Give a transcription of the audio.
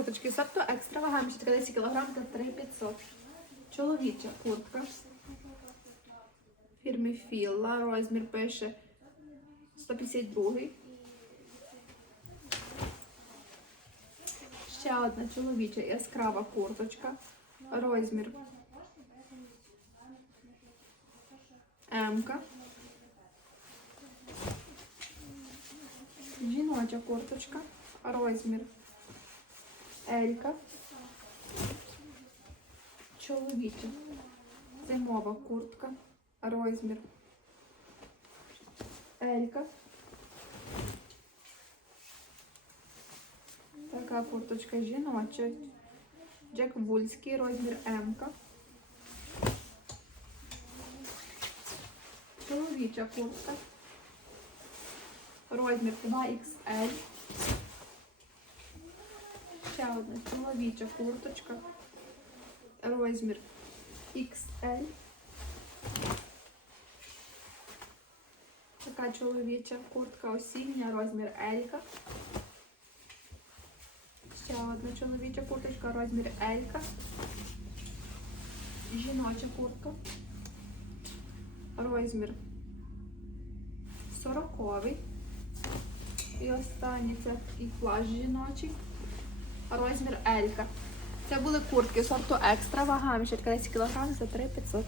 курточки сорто екстра вага мішечка 10 кг та 3500. Чоловіча куртка. Фірми Філа. Розмір пише 152. Ще одна чоловіча яскрава курточка. Розмір М-ка. Жіноча курточка. Розмір Елька. Чоловіча. Зимова куртка. Розмір Елька. Така курточка жіноча. Джек Вульський, розмір М. Чоловіча куртка. Розмір 2XL. Ще одна чоловіча курточка. Розмір XL. Така чоловіча куртка осіння, розмір L. Ще одна чоловіча курточка, розмір L. Жіноча куртка. Розмір 40. І останній це такий плащ жіночий. Розмір Елька. Це були куртки сорту екстра, вага мішечка 10 кг за 3500.